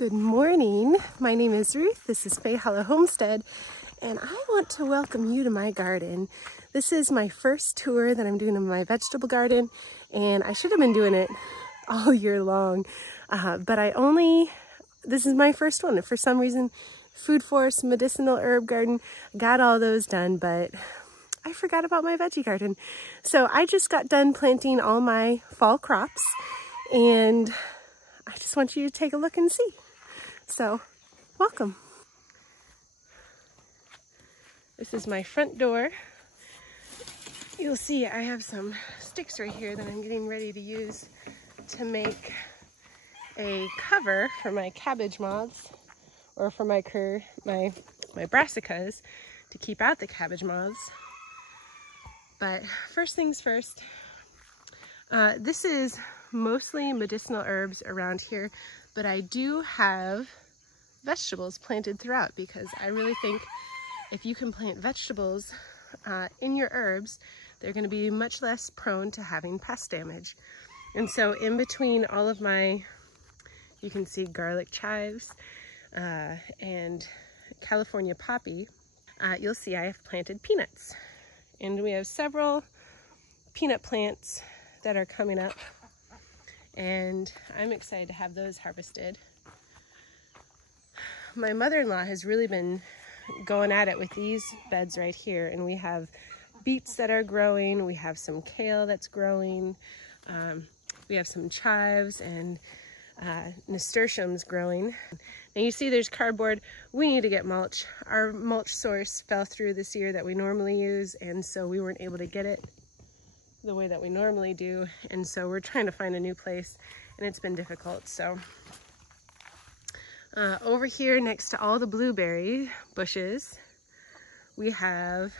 Good morning. My name is Ruth. This is Fay Hollow Homestead, and I want to welcome you to my garden. This is my first tour that I'm doing of my vegetable garden, and I should have been doing it all year long, but this is my first one. For some reason, food forest, medicinal herb garden, got all those done, but I forgot about my veggie garden. So I just got done planting all my fall crops, and I just want you to take a look and see. So, welcome. This is my front door. You'll see I have some sticks right here that I'm getting ready to use to make a cover for my cabbage moths, or for my brassicas, to keep out the cabbage moths. But first things first, this is mostly medicinal herbs around here, but I do have vegetables planted throughout, because I really think if you can plant vegetables in your herbs, they're going to be much less prone to having pest damage. And so in between all of my, you can see garlic chives and California poppy, you'll see I have planted peanuts. And we have several peanut plants that are coming up, and I'm excited to have those harvested. My mother-in-law has really been going at it with these beds right here, and we have beets that are growing, we have some kale that's growing, we have some chives and nasturtiums growing. Now you see there's cardboard. We need to get mulch. Our mulch source fell through this year that we normally use, and so we weren't able to get it the way that we normally do, and so we're trying to find a new place, and it's been difficult. So over here next to all the blueberry bushes, we have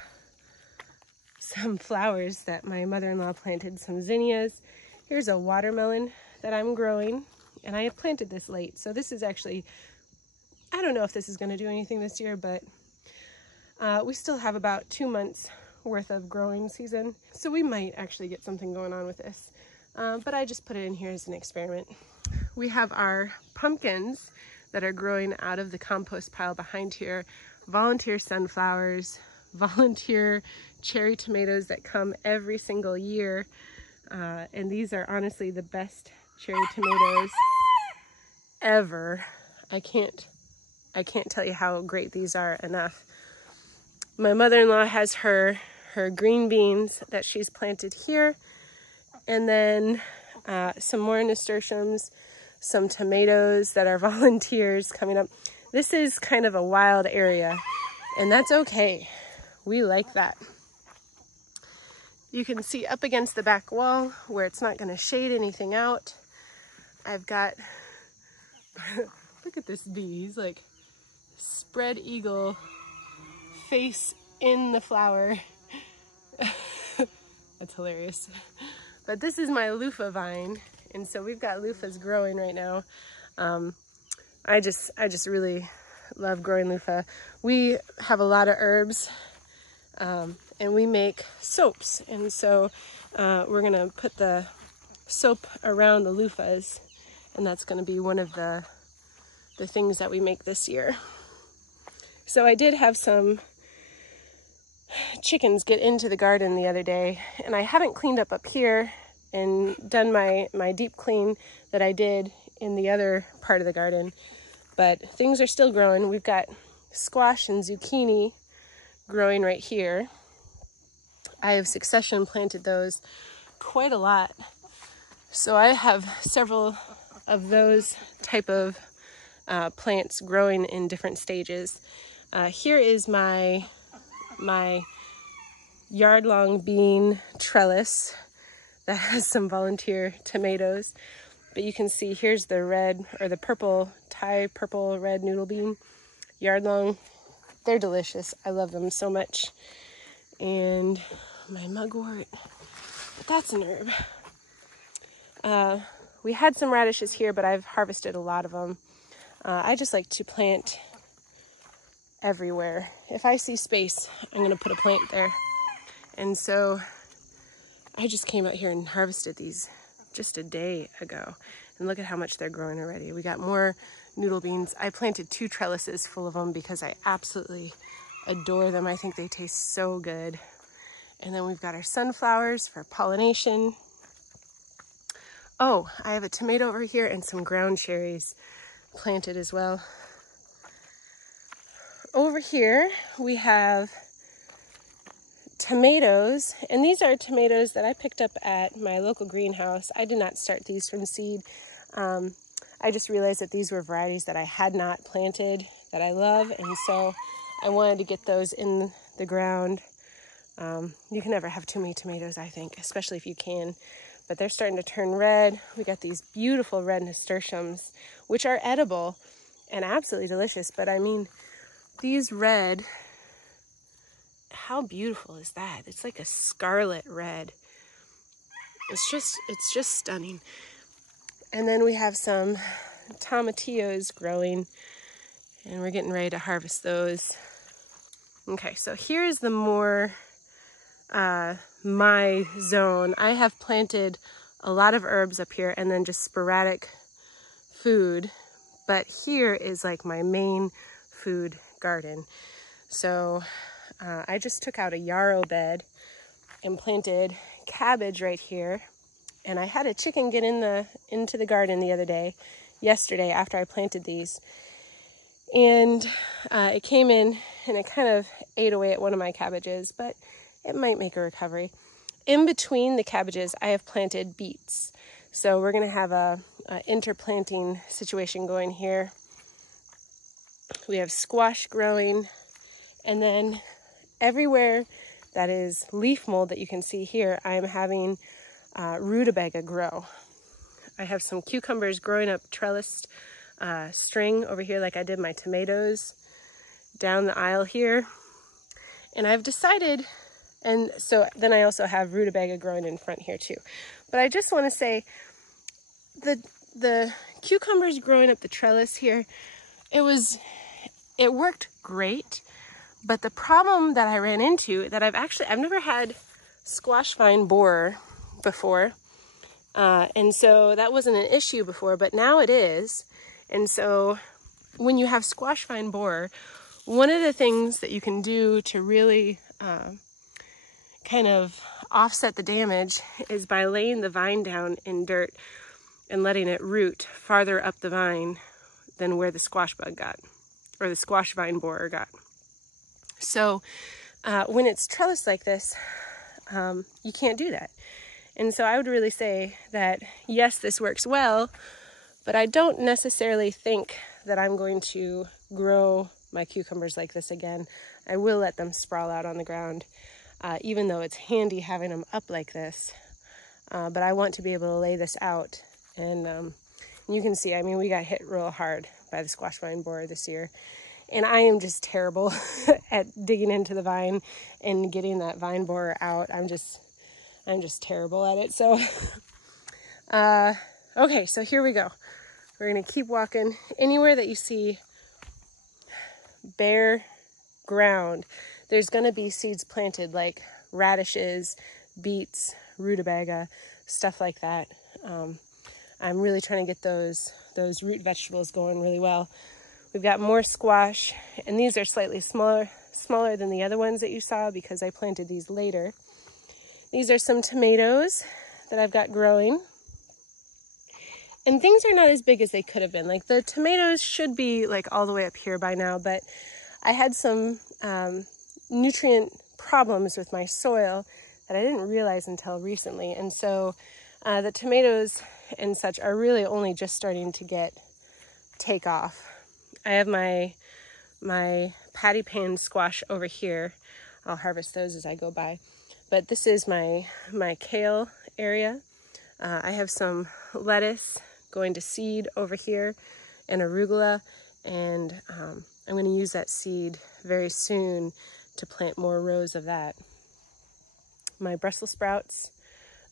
some flowers that my mother-in-law planted, some zinnias. Here's a watermelon that I'm growing, and I have planted this late, so this is actually, I don't know if this is going to do anything this year, but we still have about 2 months worth of growing season, so we might actually get something going on with this, but I just put it in here as an experiment. We have our pumpkins that are growing out of the compost pile behind here, volunteer sunflowers, volunteer cherry tomatoes that come every single year, and these are honestly the best cherry tomatoes ever. I can't tell you how great these are enough. My mother-in-law has her green beans that she's planted here, and then some more nasturtiums, some tomatoes that are volunteers coming up. This is kind of a wild area, and that's okay. We like that. You can see up against the back wall where it's not going to shade anything out. I've got, look at this bee. He's like spread eagle, face in the flower. That's hilarious. But this is my loofah vine, and so we've got loofahs growing right now. I just really love growing loofah. We have a lot of herbs, and we make soaps, and so we're gonna put the soap around the loofahs, and that's gonna be one of the things that we make this year. So I did have some chickens get into the garden the other day, and I haven't cleaned up here and done my deep clean that I did in the other part of the garden, but things are still growing. We've got squash and zucchini growing right here. I have succession planted those quite a lot, so I have several of those type of plants growing in different stages. Here is my yard-long bean trellis that has some volunteer tomatoes, but you can see here's the red, or the purple, Thai purple red noodle bean, yard-long. They're delicious. I love them so much. And my mugwort, but that's an herb. We had some radishes here, but I've harvested a lot of them. I just like to plant everywhere. If I see space, I'm going to put a plant there. And so I just came out here and harvested these just a day ago. And look at how much they're growing already. We got more noodle beans. I planted 2 trellises full of them because I absolutely adore them. I think they taste so good. And then we've got our sunflowers for pollination. Oh, I have a tomato over here and some ground cherries planted as well. Over here we have tomatoes, and these are tomatoes that I picked up at my local greenhouse. I did not start these from seed. I just realized that these were varieties that I had not planted that I love, and so I wanted to get those in the ground. You can never have too many tomatoes, I think, especially if you can. But they're starting to turn red. We got these beautiful red nasturtiums, which are edible and absolutely delicious. But I mean, these red, how beautiful is that? It's like a scarlet red. It's just stunning. And then we have some tomatillos growing, and we're getting ready to harvest those. Okay, so here's the more my zone. I have planted a lot of herbs up here and then just sporadic food, but here is like my main food garden. So I just took out a yarrow bed and planted cabbage right here, and I had a chicken get into the garden yesterday after I planted these, and it came in and it kind of ate away at one of my cabbages, but it might make a recovery. In between the cabbages, I have planted beets. So we're going to have a interplanting situation going here. We have squash growing, and then everywhere that is leaf mold that you can see here, I'm having rutabaga grow. I have some cucumbers growing up trellised string over here like I did my tomatoes down the aisle here. And I've decided, and so then I also have rutabaga growing in front here too. But I just want to say the cucumbers growing up the trellis here, it worked great. But the problem that I ran into, that I've never had squash vine borer before. And so that wasn't an issue before, but now it is. And so when you have squash vine borer, one of the things that you can do to really kind of offset the damage is by laying the vine down in dirt and letting it root farther up the vine than where the squash bug got, or the squash vine borer got. So when it's trellised like this, you can't do that. And so I would really say that, yes, this works well, but I don't necessarily think that I'm going to grow my cucumbers like this again. I will let them sprawl out on the ground, even though it's handy having them up like this. But I want to be able to lay this out. And you can see, I mean, we got hit real hard by the squash vine borer this year. And I am just terrible at digging into the vine and getting that vine borer out. I'm just terrible at it. So, okay, so here we go. We're gonna keep walking. Anywhere that you see bare ground, there's gonna be seeds planted, like radishes, beets, rutabaga, stuff like that. I'm really trying to get those root vegetables going really well. We've got more squash, and these are slightly smaller than the other ones that you saw because I planted these later. These are some tomatoes that I've got growing. And things are not as big as they could have been. Like the tomatoes should be like all the way up here by now, but I had some nutrient problems with my soil that I didn't realize until recently. And so the tomatoes and such are really only just starting to take off. I have my patty pan squash over here. I'll harvest those as I go by. But this is my kale area. I have some lettuce going to seed over here and arugula, and I'm going to use that seed very soon to plant more rows of that. My Brussels sprouts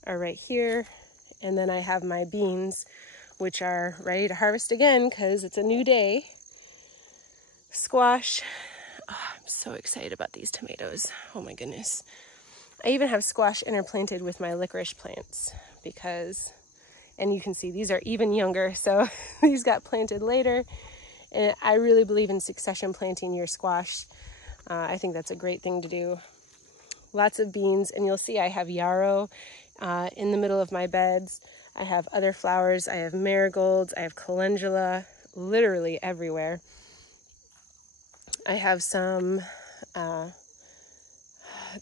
are right here, and then I have my beans, which are ready to harvest again because it's a new day. Squash. Oh, I'm so excited about these tomatoes. Oh my goodness. I even have squash interplanted with my licorice plants because, and you can see these are even younger, so these got planted later. And I really believe in succession planting your squash. I think that's a great thing to do. Lots of beans, and you'll see I have yarrow in the middle of my beds. I have other flowers. I have marigolds. I have calendula literally everywhere. I have some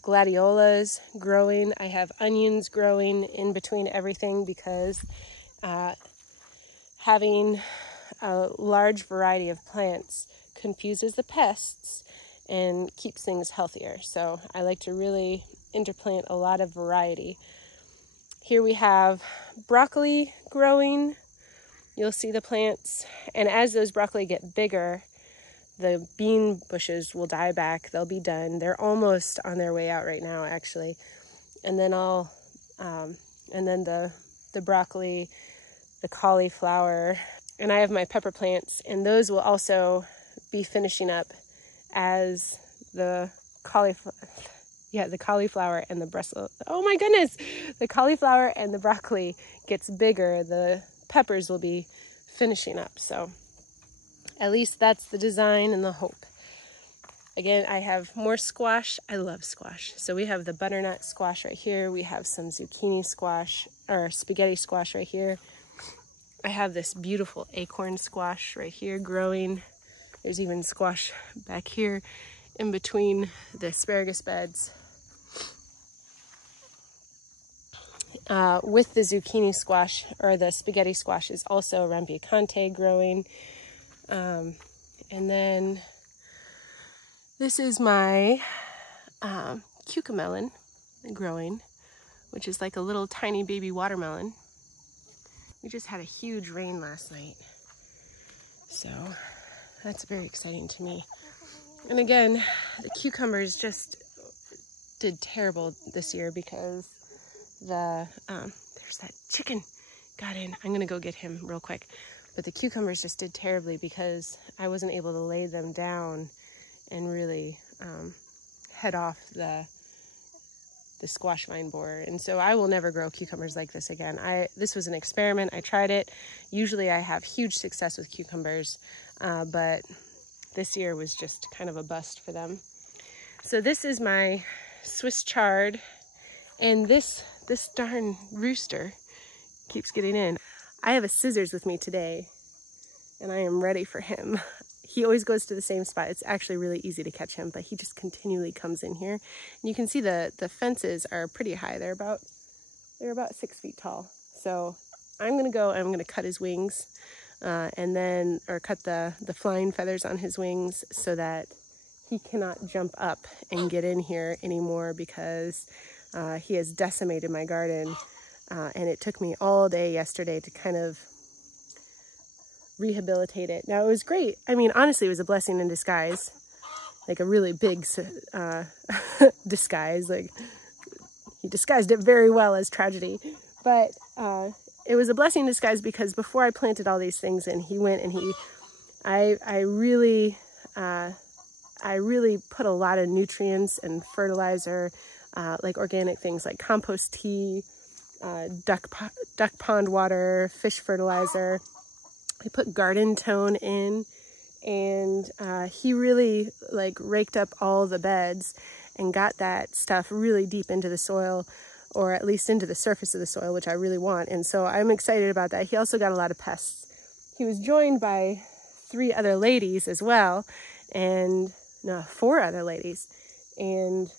gladiolas growing. I have onions growing in between everything because having a large variety of plants confuses the pests and keeps things healthier. So I like to really interplant a lot of variety. Here we have broccoli growing. You'll see the plants, and as those broccoli get bigger, the bean bushes will die back. They'll be done. They're almost on their way out right now, actually. And then the broccoli, the cauliflower, and I have my pepper plants, and those will also be finishing up as the cauliflower and the Brussels. Oh my goodness! The cauliflower and the broccoli gets bigger. The peppers will be finishing up. So at least that's the design and the hope. Again, I have more squash. I love squash. So we have the butternut squash right here. We have some zucchini squash or spaghetti squash right here. I have this beautiful acorn squash right here growing. There's even squash back here in between the asparagus beds. With the zucchini squash or the spaghetti squash is also rambucante growing. And then this is my cucamelon growing, which is like a little tiny baby watermelon. We just had a huge rain last night, so that's very exciting to me. And again, the cucumbers just did terrible this year because there's that chicken got in. I'm gonna go get him real quick. But the cucumbers just did terribly because I wasn't able to lay them down and really head off the squash vine borer. And so I will never grow cucumbers like this again. This was an experiment. I tried it. Usually I have huge success with cucumbers, but this year was just kind of a bust for them. So this is my Swiss chard, and this darn rooster keeps getting in. I have a scissors with me today, and I am ready for him. He always goes to the same spot. It's actually really easy to catch him, but he just continually comes in here. And you can see the fences are pretty high. They're about 6 feet tall. So I'm gonna go and I'm gonna cut his wings, or cut the flying feathers on his wings so that he cannot jump up and get in here anymore, because he has decimated my garden. And it took me all day yesterday to kind of rehabilitate it. Now, it was great. I mean, honestly, it was a blessing in disguise, like a really big disguise. Like, he disguised it very well as tragedy. But it was a blessing in disguise because before I planted all these things and he went and I really put a lot of nutrients and fertilizer, like organic things like compost tea, duck pond water, fish fertilizer. I put garden tone in, and he really like raked up all the beds and got that stuff really deep into the soil, or at least into the surface of the soil, which I really want. And so I'm excited about that. He also got a lot of pests. He was joined by 3 other ladies as well, and no, 4 other ladies, and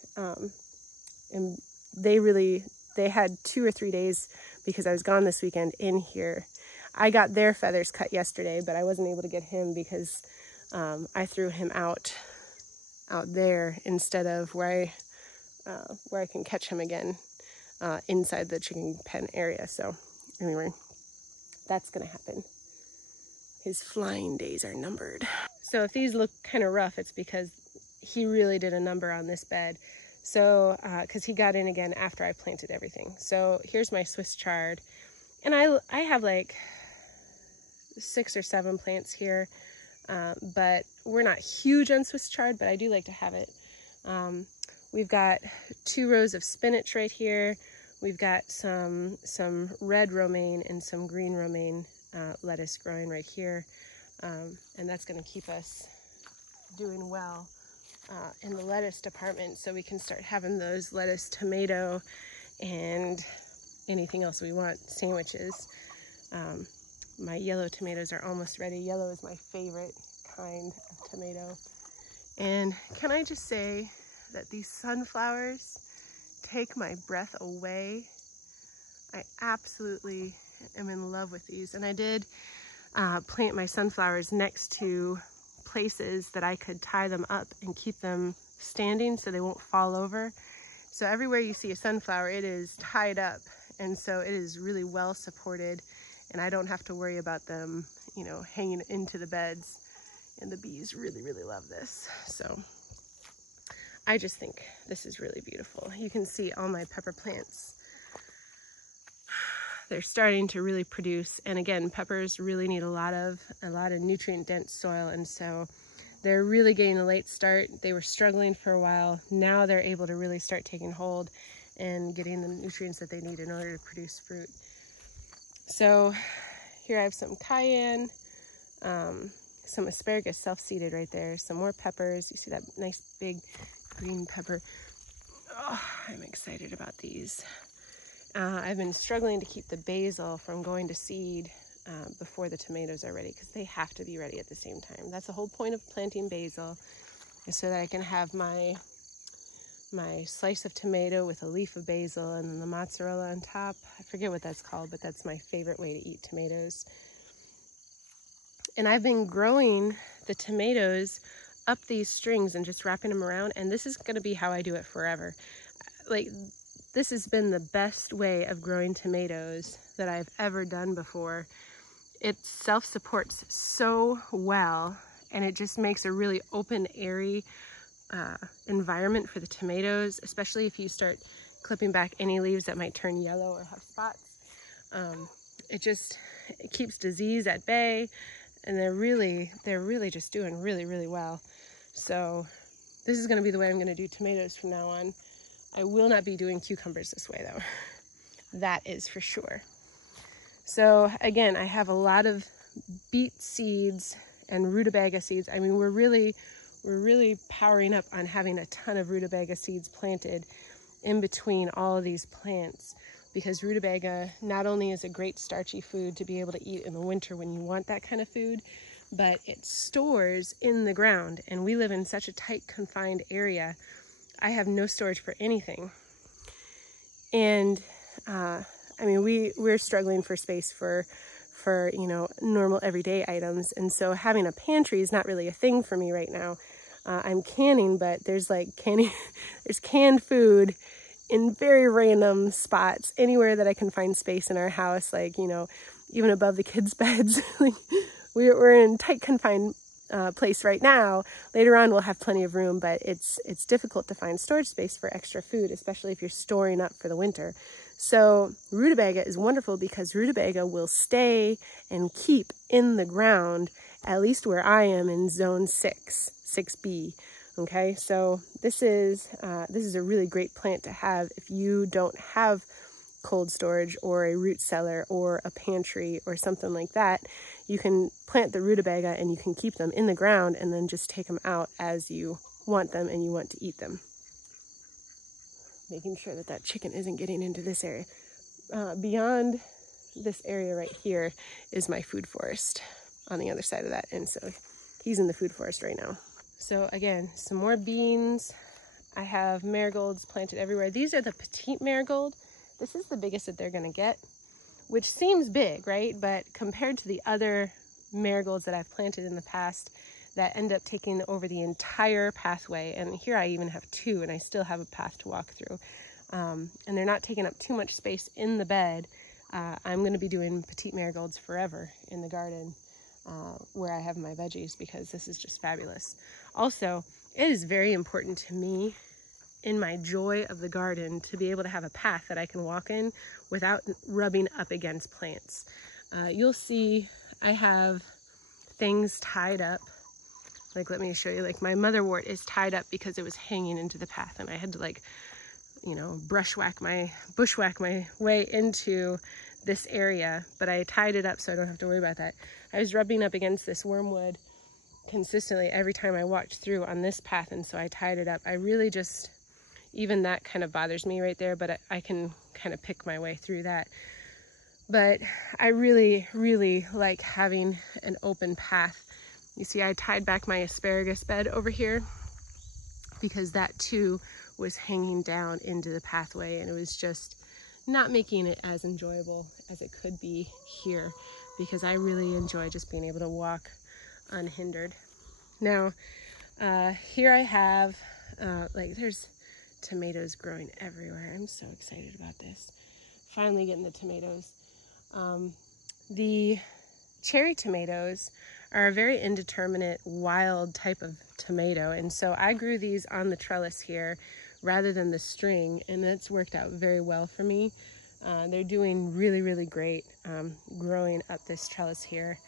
they had 2 or 3 days because I was gone this weekend in here. I got their feathers cut yesterday, but I wasn't able to get him because I threw him out there instead of where I can catch him again inside the chicken pen area. So anyway, that's gonna happen. His flying days are numbered. So if these look kind of rough, it's because he really did a number on this bed. So, because he got in again after I planted everything. So here's my Swiss chard. And I have like 6 or 7 plants here, but we're not huge on Swiss chard, but I do like to have it. We've got 2 rows of spinach right here. We've got some red romaine and some green romaine lettuce growing right here. And that's going to keep us doing well in the lettuce department, so we can start having those lettuce, tomato, and anything else we want sandwiches. My yellow tomatoes are almost ready. Yellow is my favorite kind of tomato. And can I just say that these sunflowers take my breath away. I absolutely am in love with these. And I did plant my sunflowers next to places that I could tie them up and keep them standing so they won't fall over. So everywhere you see a sunflower, it is tied up, and so it is really well supported, and I don't have to worry about them, you know, hanging into the beds. And the bees really, really love this. So I just think this is really beautiful. You can see all my pepper plants. They're starting to really produce, and again, peppers really need a lot of nutrient dense soil, and so they're really getting a late start. They were struggling for a while. Now they're able to really start taking hold and getting the nutrients that they need in order to produce fruit. So here I have some cayenne, some asparagus self-seeded right there, some more peppers. You see that nice big green pepper. Oh, I'm excited about these. I've been struggling to keep the basil from going to seed before the tomatoes are ready, because they have to be ready at the same time. That's the whole point of planting basil, is so that I can have my slice of tomato with a leaf of basil and then the mozzarella on top. I forget what that's called, but that's my favorite way to eat tomatoes. And I've been growing the tomatoes up these strings and just wrapping them around, and this is going to be how I do it forever. Like, this has been the best way of growing tomatoes that I've ever done before. It self-supports so well, and it just makes a really open, airy environment for the tomatoes, especially if you start clipping back any leaves that might turn yellow or have spots. It keeps disease at bay, and they're really just doing really, really well. So this is going to be the way I'm going to do tomatoes from now on. I will not be doing cucumbers this way, though. That is for sure. So again, I have a lot of beet seeds and rutabaga seeds. I mean, we're really powering up on having a ton of rutabaga seeds planted in between all of these plants, because rutabaga not only is a great starchy food to be able to eat in the winter when you want that kind of food, but it stores in the ground, and we live in such a tight, confined area. I have no storage for anything. And I mean, we're struggling for space for you know, normal everyday items, and so having a pantry is not really a thing for me right now. I'm canning, but there's there's canned food in very random spots anywhere that I can find space in our house, like, you know, even above the kids' beds. Like, we're in a tight, confined place right now. Later on we'll have plenty of room, but it's difficult to find storage space for extra food, especially if you're storing up for the winter. So rutabaga is wonderful, because rutabaga will stay and keep in the ground, at least where I am in zone 6B. Okay, so this is a really great plant to have if you don't have cold storage or a root cellar or a pantry or something like that. You can plant the rutabaga and you can keep them in the ground and then just take them out as you want them and you want to eat them. Making sure that chicken isn't getting into this area. Beyond this area right here is my food forest on the other side of that, and so he's in the food forest right now. So again, some more beans. I have marigolds planted everywhere. These are the petite marigold. This is the biggest that they're gonna get, which seems big, right? But compared to the other marigolds that I've planted in the past that end up taking over the entire pathway, and here I even have two and I still have a path to walk through, and they're not taking up too much space in the bed, I'm gonna be doing petite marigolds forever in the garden where I have my veggies, because this is just fabulous. Also, it is very important to me in my joy of the garden to be able to have a path that I can walk in without rubbing up against plants. You'll see I have things tied up. Like, let me show you, like my motherwort is tied up because it was hanging into the path, and I had to, like, you know, bushwhack my way into this area, but I tied it up so I don't have to worry about that. I was rubbing up against this wormwood consistently every time I walked through on this path, and so I tied it up. I really just, even that kind of bothers me right there, but I can kind of pick my way through that. But I really, really like having an open path. You see, I tied back my asparagus bed over here because that too was hanging down into the pathway, and it was just not making it as enjoyable as it could be here, because I really enjoy just being able to walk unhindered. Now, here I have, like, there's tomatoes growing everywhere. I'm so excited about this. Finally getting the tomatoes. The cherry tomatoes are a very indeterminate wild type of tomato, and so I grew these on the trellis here rather than the string, and that's worked out very well for me. They're doing really, really great growing up this trellis here,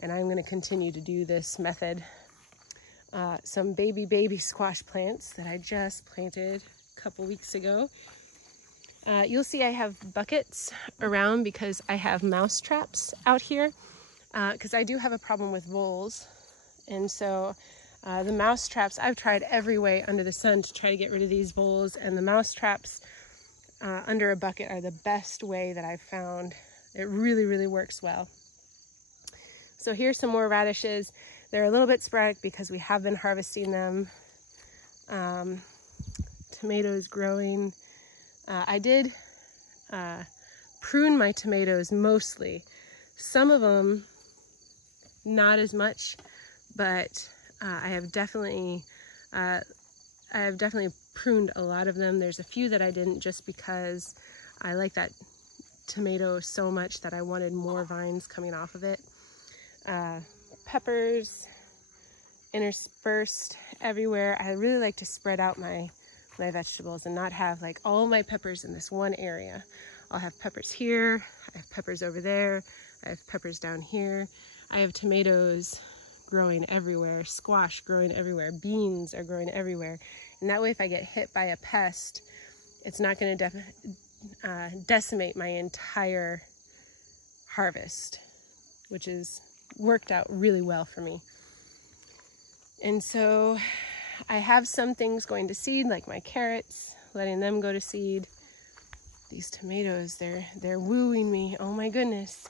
and I'm going to continue to do this method. Some baby squash plants that I just planted a couple weeks ago. You'll see I have buckets around because I have mouse traps out here, because I do have a problem with voles. And so the mouse traps, I've tried every way under the sun to try to get rid of these voles, and the mouse traps under a bucket are the best way that I've found. It really, really works well. So here's some more radishes. They're a little bit sporadic because we have been harvesting them. Tomatoes growing. I did prune my tomatoes mostly. Some of them not as much, but I have definitely pruned a lot of them. There's a few that I didn't, just because I like that tomato so much that I wanted more vines coming off of it. Peppers interspersed everywhere. I really like to spread out my vegetables and not have like all my peppers in this one area. I'll have peppers here, I have peppers over there, I have peppers down here. I have tomatoes growing everywhere, squash growing everywhere, beans are growing everywhere. And that way, if I get hit by a pest, it's not going to decimate my entire harvest, which has worked out really well for me. And so I have some things going to seed, like my carrots, letting them go to seed. These tomatoes, they're wooing me, oh my goodness.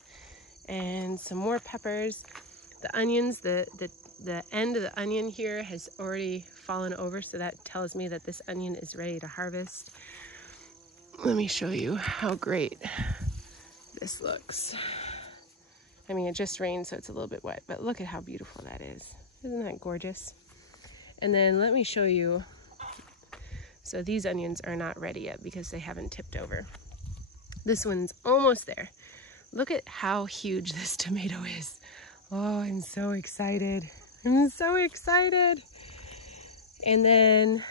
And some more peppers. The onions, the end of the onion here has already fallen over, so that tells me that this onion is ready to harvest. Let me show you how great this looks. I mean, it just rained, so it's a little bit wet, but look at how beautiful that is. Isn't that gorgeous? And then let me show you. So these onions are not ready yet because they haven't tipped over. This one's almost there. Look at how huge this tomato is. Oh, I'm so excited. I'm so excited. And then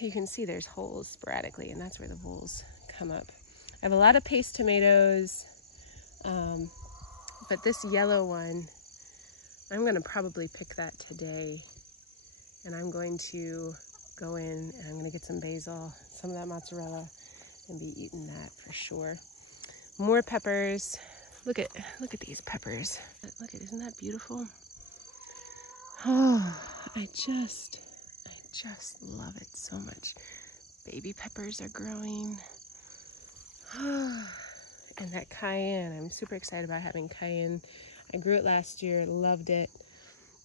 you can see there's holes sporadically, and that's where the voles come up. I have a lot of paste tomatoes, but this yellow one, I'm going to probably pick that today, and I'm going to go in and I'm going to get some basil, some of that mozzarella, and be eating that for sure. More peppers. Look at these peppers. Look at, isn't that beautiful? Oh, I just love it so much. Baby peppers are growing. And that cayenne, I'm super excited about having cayenne. I grew it last year, loved it.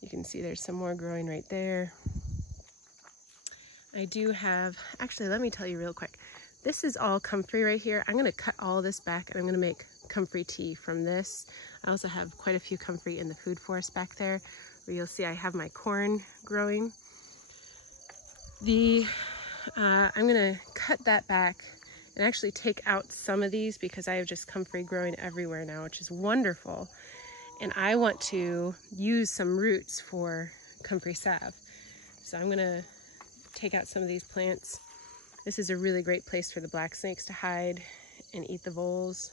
You can see there's some more growing right there. I do have, actually, let me tell you real quick. This is all comfrey right here. I'm gonna cut all this back and I'm gonna make comfrey tea from this. I also have quite a few comfrey in the food forest back there, where you'll see I have my corn growing. I'm gonna cut that back and actually take out some of these because I have just comfrey growing everywhere now, which is wonderful. And I want to use some roots for comfrey salve. So I'm gonna take out some of these plants. This is a really great place for the black snakes to hide and eat the voles.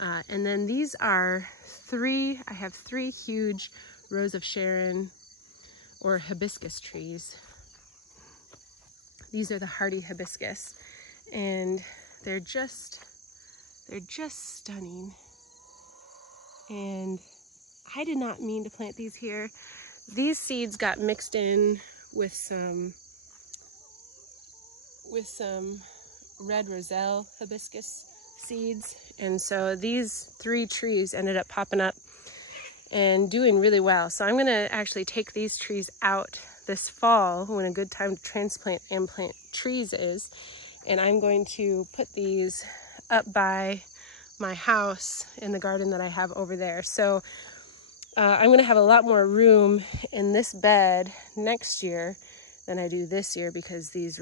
And then these are I have three huge Rose of Sharon or hibiscus trees. These are the hardy hibiscus, and they're just They're just stunning. And I did not mean to plant these here. These seeds got mixed in with some red roselle hibiscus seeds. And so these 3 trees ended up popping up and doing really well. So I'm gonna actually take these trees out this fall when a good time to transplant and plant trees is. And I'm going to put these up by my house in the garden that I have over there. So I'm gonna have a lot more room in this bed next year than I do this year, because these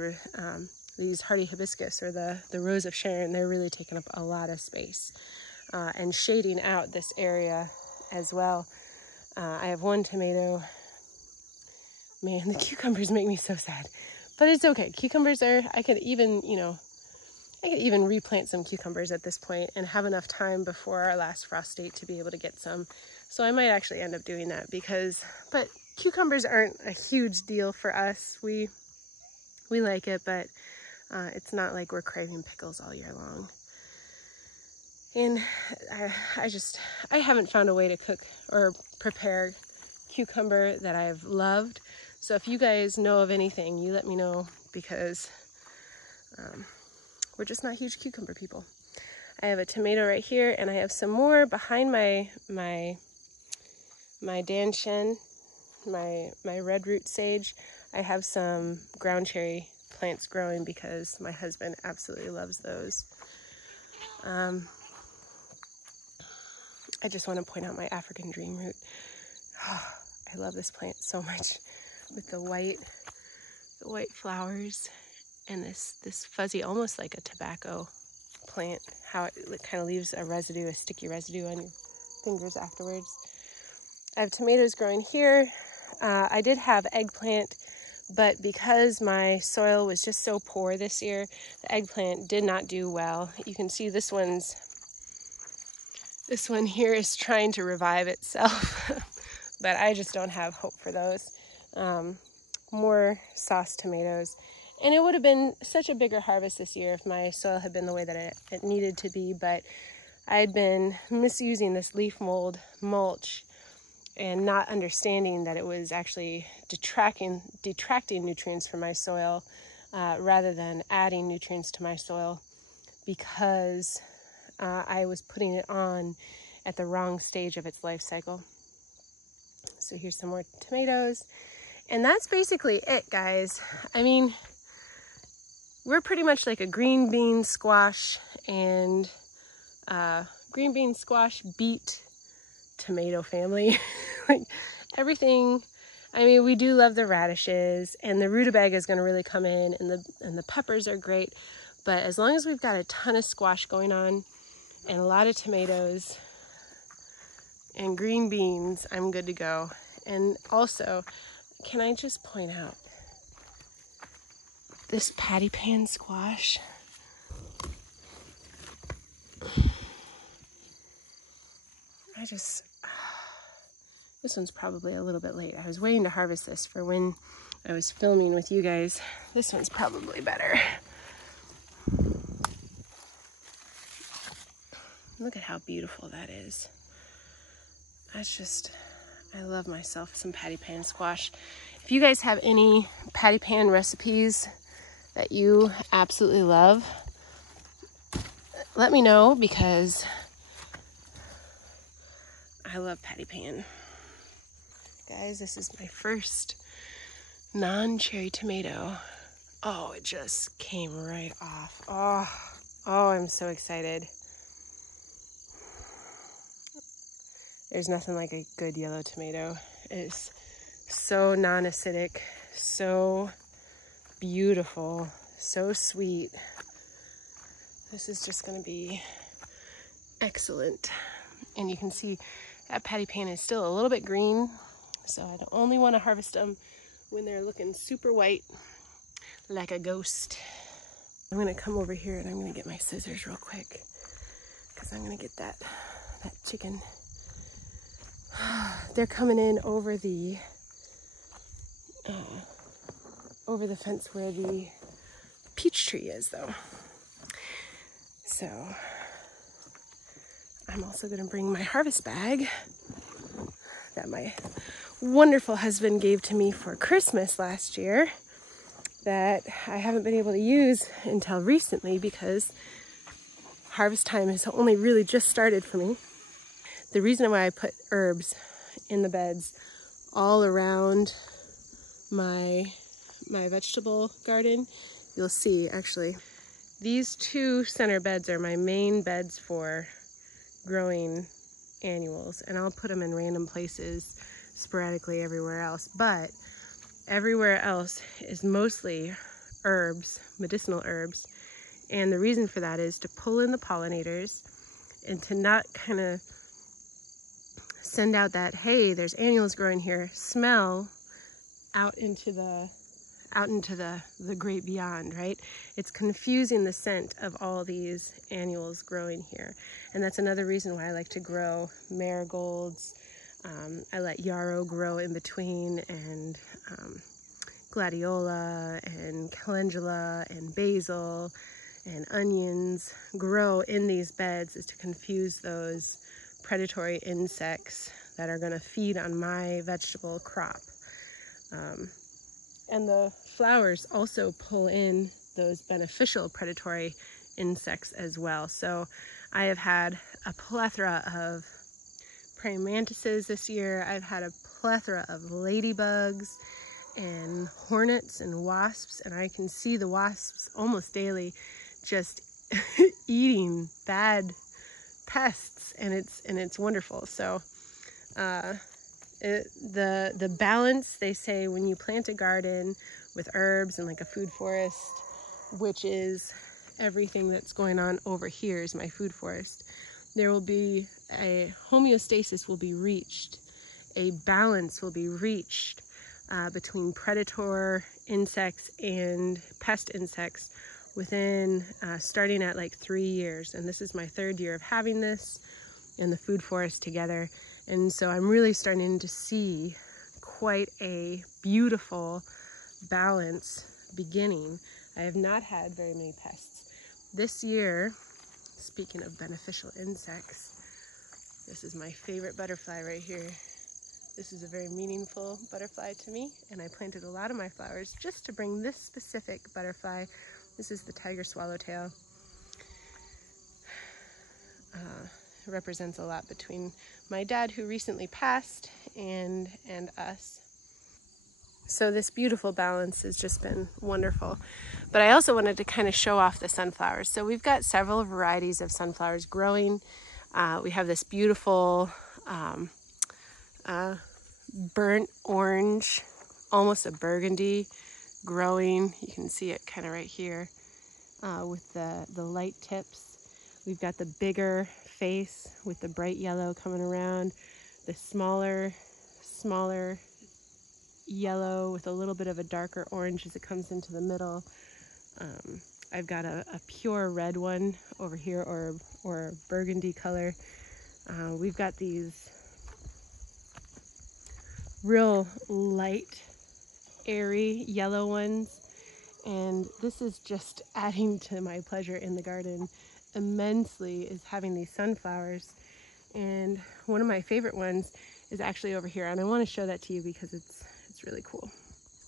hardy hibiscus, or the Rose of Sharon, they're really taking up a lot of space and shading out this area as well. I have one tomato. Man, the cucumbers make me so sad, but it's okay. Cucumbers I could even replant some cucumbers at this point and have enough time before our last frost date to be able to get some. So I might actually end up doing that, but cucumbers aren't a huge deal for us. We like it, but it's not like we're craving pickles all year long. And I haven't found a way to cook or prepare cucumber that I've loved. So if you guys know of anything, you let me know, because we're just not huge cucumber people. I have a tomato right here, and I have some more behind my danshen, my red root sage. I have some ground cherry plants growing because my husband absolutely loves those. I just want to point out my African dream root. Oh, I love this plant so much, with the white flowers and this fuzzy, almost like a tobacco plant, how it kind of leaves a sticky residue on your fingers afterwards. I have tomatoes growing here. I did have eggplant, but because my soil was just so poor this year, the eggplant did not do well. You can see this one here is trying to revive itself, but I just don't have hope for those. More sauce tomatoes. And it would have been such a bigger harvest this year if my soil had been the way that it needed to be, but I'd been misusing this leaf mold mulch and not understanding that it was actually detracting nutrients from my soil rather than adding nutrients to my soil, because I was putting it on at the wrong stage of its life cycle. So here's some more tomatoes. And that's basically it, guys. I mean, we're pretty much like a green bean squash beet tomato family. Like everything. I mean, we do love the radishes, and the rutabaga is going to really come in, and the peppers are great. But as long as we've got a ton of squash going on and a lot of tomatoes and green beans, I'm good to go. And also, can I just point out this patty pan squash? This one's probably a little bit late. I was waiting to harvest this for when I was filming with you guys. This one's probably better. Look at how beautiful that is. I love myself some patty pan squash. If you guys have any patty pan recipes that you absolutely love, let me know, because I love patty pan. Guys, this is my first non-cherry tomato. Oh, it just came right off. Oh, I'm so excited. There's nothing like a good yellow tomato. It's so non-acidic, so beautiful, so sweet. This is just gonna be excellent. And you can see that patty pan is still a little bit green, so I only want to harvest them when they're looking super white, like a ghost. I'm gonna come over here and I'm gonna get my scissors real quick, because I'm gonna get that chicken. They're coming in over the fence where the peach tree is, though. So I'm also going to bring my harvest bag that my wonderful husband gave to me for Christmas last year that I haven't been able to use until recently because harvest time has only really just started for me. The reason why I put herbs in the beds all around my vegetable garden, you'll see actually these two center beds are my main beds for growing annuals, and I'll put them in random places sporadically everywhere else, but everywhere else is mostly herbs, medicinal herbs, and the reason for that is to pull in the pollinators and to not kind of send out that, hey, there's annuals growing here, smell out into the great beyond, right? It's confusing the scent of all these annuals growing here. And that's another reason why I like to grow marigolds. I let yarrow grow in between, and gladiola and calendula and basil and onions grow in these beds, is to confuse those predatory insects that are going to feed on my vegetable crop. And the flowers also pull in those beneficial predatory insects as well. So I have had a plethora of praying mantises this year. I've had a plethora of ladybugs and hornets and wasps, and I can see the wasps almost daily just eating bad pests, and it's wonderful. So the balance, they say, when you plant a garden with herbs and like a food forest, which is everything that's going on over here is my food forest, there will be a homeostasis will be reached, a balance will be reached between predator insects and pest insects within starting at like 3 years. And this is my 3rd year of having this in the food forest together. And so I'm really starting to see quite a beautiful balance beginning. I have not had very many pests. This year, speaking of beneficial insects, this is my favorite butterfly right here. This is a very meaningful butterfly to me, and I planted a lot of my flowers just to bring this specific butterfly. This is the tiger swallowtail. It represents a lot between my dad, who recently passed, and us. So this beautiful balance has just been wonderful. But I also wanted to kind of show off the sunflowers. So we've got several varieties of sunflowers growing. We have this beautiful burnt orange, almost a burgundy, growing. You can see it kind of right here with the light tips. We've got the bigger face with the bright yellow coming around, the smaller yellow with a little bit of a darker orange as it comes into the middle. I've got a pure red one over here, or burgundy color. We've got these real light, airy yellow ones, and this is just adding to my pleasure in the garden immensely, is having these sunflowers. And one of my favorite ones is actually over here, and I want to show that to you because it's really cool.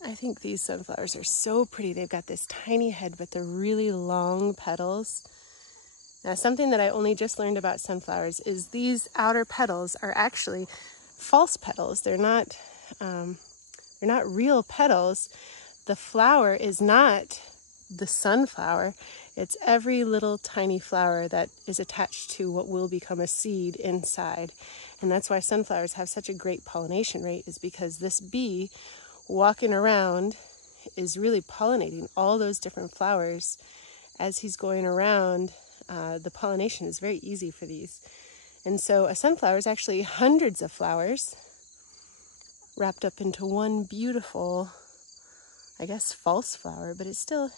I think these sunflowers are so pretty. They've got this tiny head, but they're really long petals. Now, something that I only just learned about sunflowers is these outer petals are actually false petals. They're not real petals. The flower is not the sunflower. It's every little tiny flower that is attached to what will become a seed inside. And that's why sunflowers have such a great pollination rate, is because this bee walking around is really pollinating all those different flowers as he's going around. The pollination is very easy for these. And so a sunflower is actually hundreds of flowers wrapped up into one beautiful, I guess, false flower, but it's still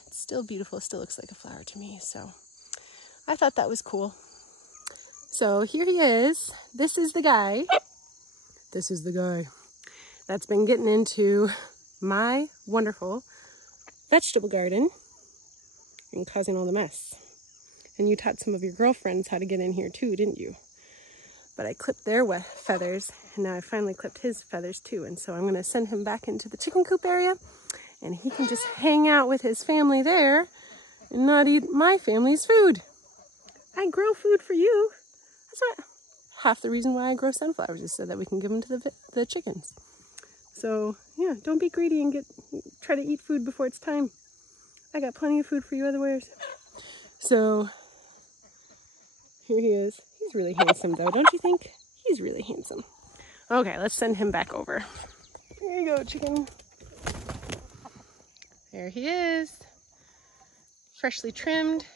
beautiful. It still looks like a flower to me. So I thought that was cool. So here he is. This is the guy. This is the guy that's been getting into my wonderful vegetable garden and causing all the mess. And you taught some of your girlfriends how to get in here too, didn't you? but I clipped their feathers, and now I finally clipped his feathers too. And so I'm going to send him back into the chicken coop area, and he can just hang out with his family there and not eat my family's food. I grow food for you. That's not half the reason why I grow sunflowers, is so that we can give them to the chickens. So yeah, don't be greedy and try to eat food before it's time. I got plenty of food for you otherwise. So here he is. He's really handsome though, don't you think? He's really handsome. Okay, let's send him back over. There you go, chicken. There he is. Freshly trimmed.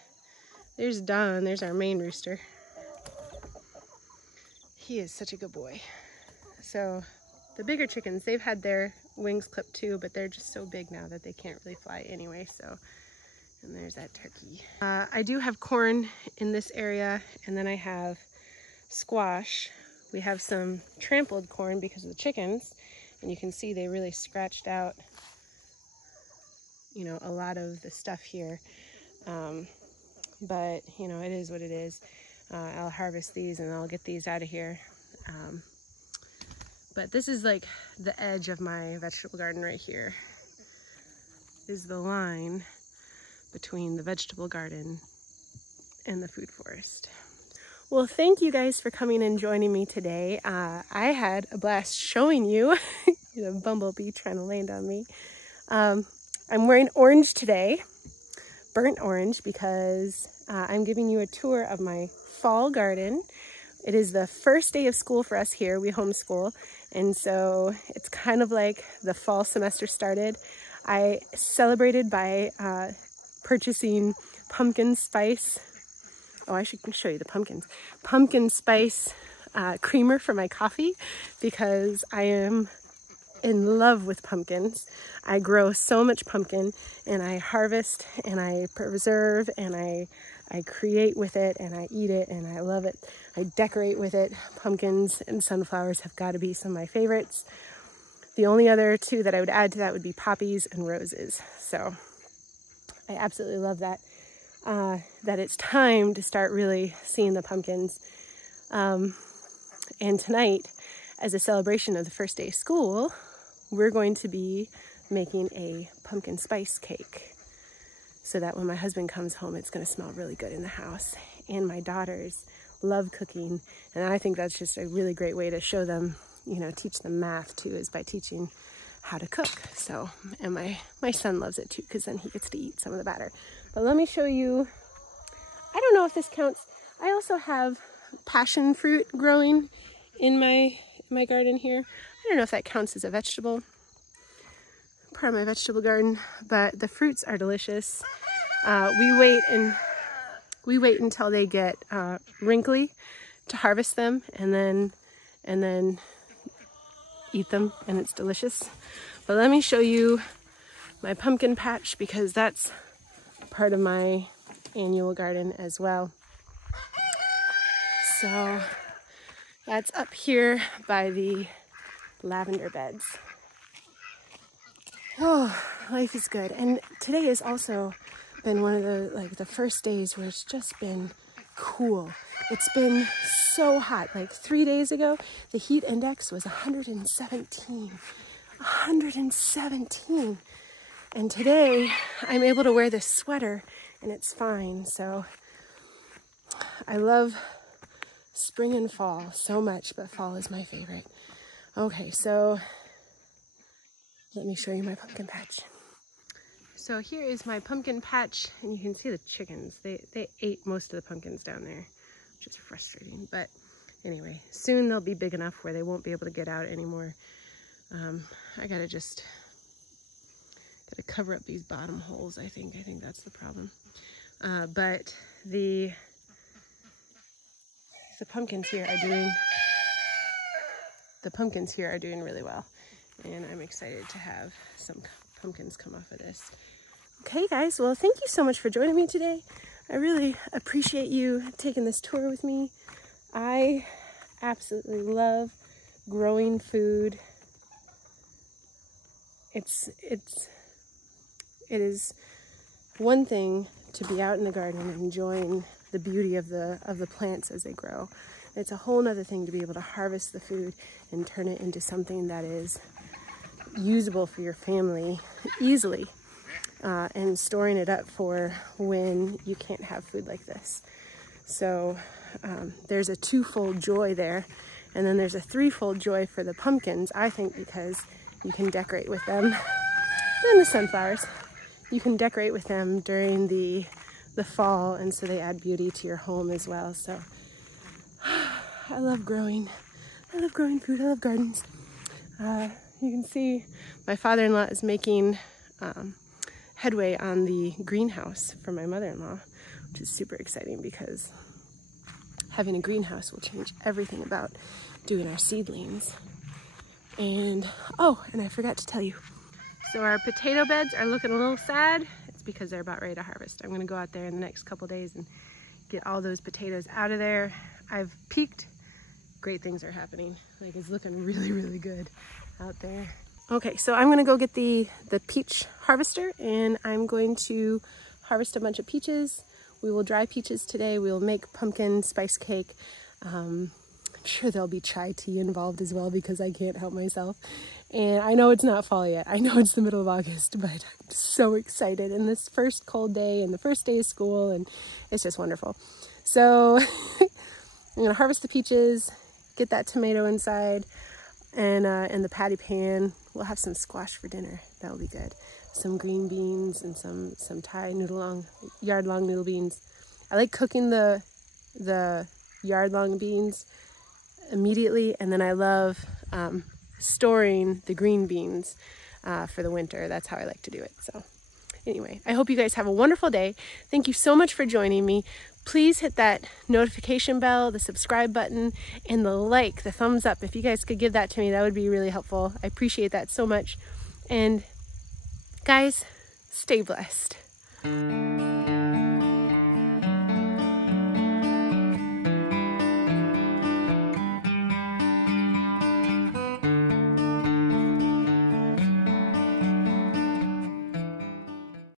There's Don. There's our main rooster. He is such a good boy. So the bigger chickens, they've had their wings clipped too, but they're just so big now that they can't really fly anyway. So, and there's that turkey. I do have corn in this area, and then I have squash. We have some trampled corn because of the chickens, and you can see they really scratched out, you know, a lot of the stuff here. But you know, it is what it is. I'll harvest these and I'll get these out of here. But this is like the edge of my vegetable garden right here. Is the line between the vegetable garden and the food forest. Well, thank you guys for coming and joining me today. I had a blast showing you the bumblebee trying to land on me. I'm wearing orange today, burnt orange, because I'm giving you a tour of my fall garden. It is the first day of school for us here. We homeschool, and so it's kind of like the fall semester started. I celebrated by purchasing pumpkin spice. Oh, I should show you the pumpkins. Pumpkin spice creamer for my coffee, because I am in love with pumpkins. I grow so much pumpkin, and I harvest and I preserve and I create with it, and I eat it, and I love it. I decorate with it. Pumpkins and sunflowers have got to be some of my favorites. The only other two that I would add to that would be poppies and roses. So I absolutely love that. That it's time to start really seeing the pumpkins. And tonight, as a celebration of the first day of school, we're going to be making a pumpkin spice cake, so that when my husband comes home, it's going to smell really good in the house. And my daughters love cooking, and I think that's just a really great way to show them, you know, teach them math too, is by teaching how to cook. So, and my son loves it too, because then he gets to eat some of the batter. But let me show you, I don't know if this counts. I also have passion fruit growing in my garden here. I don't know if that counts as a vegetable, part of my vegetable garden, but the fruits are delicious. We wait until they get wrinkly to harvest them, and then eat them, and it's delicious. But let me show you my pumpkin patch, because that's part of my annual garden as well. So that's up here by the lavender beds. Oh, life is good. And today has also been one of the first days where it's just been cool. It's been so hot. Like 3 days ago, the heat index was 117. 117. And today I'm able to wear this sweater and it's fine. So I love spring and fall so much, but fall is my favorite. Okay, so let me show you my pumpkin patch. So here is my pumpkin patch, and you can see the chickens. They ate most of the pumpkins down there, which is frustrating. But anyway, soon they'll be big enough where they won't be able to get out anymore. I gotta cover up these bottom holes, I think that's the problem. But the pumpkins here are doing really well, and I'm excited to have some pumpkins come off of this. Okay guys, well thank you so much for joining me today. I really appreciate you taking this tour with me. I absolutely love growing food. It is one thing to be out in the garden enjoying the beauty of the plants as they grow, It's a whole nother thing to be able to harvest the food and turn it into something that is usable for your family easily, and storing it up for when you can't have food like this. So there's a twofold joy there, and then there's a threefold joy for the pumpkins, I think, because you can decorate with them, and the sunflowers. You can decorate with them during the fall, and so they add beauty to your home as well. So I love growing. I love growing food. I love gardens. You can see my father-in-law is making headway on the greenhouse for my mother-in-law, which is super exciting because having a greenhouse will change everything about doing our seedlings. And oh, and I forgot to tell you. So our potato beds are looking a little sad. It's because they're about ready to harvest. I'm gonna go out there in the next couple days and get all those potatoes out of there. I've peeked. Great things are happening. Like, it's looking really, really good out there. Okay, so I'm gonna go get the peach harvester, and I'm going to harvest a bunch of peaches. We will dry peaches today. We will make pumpkin spice cake. I'm sure there'll be chai tea involved as well because I can't help myself. And I know it's not fall yet. I know it's the middle of August, but I'm so excited. And this first cold day and the first day of school, and it's just wonderful. So I'm gonna harvest the peaches, get that tomato inside, and in the patty pan, we'll have some squash for dinner. That'll be good. Some green beans and some Thai yard-long noodle beans. I like cooking the yard-long beans immediately, and then I love storing the green beans for the winter. That's how I like to do it. So anyway, I hope you guys have a wonderful day. Thank you so much for joining me. Please hit that notification bell, the subscribe button, and the thumbs up. If you guys could give that to me, that would be really helpful. I appreciate that so much. And guys, stay blessed.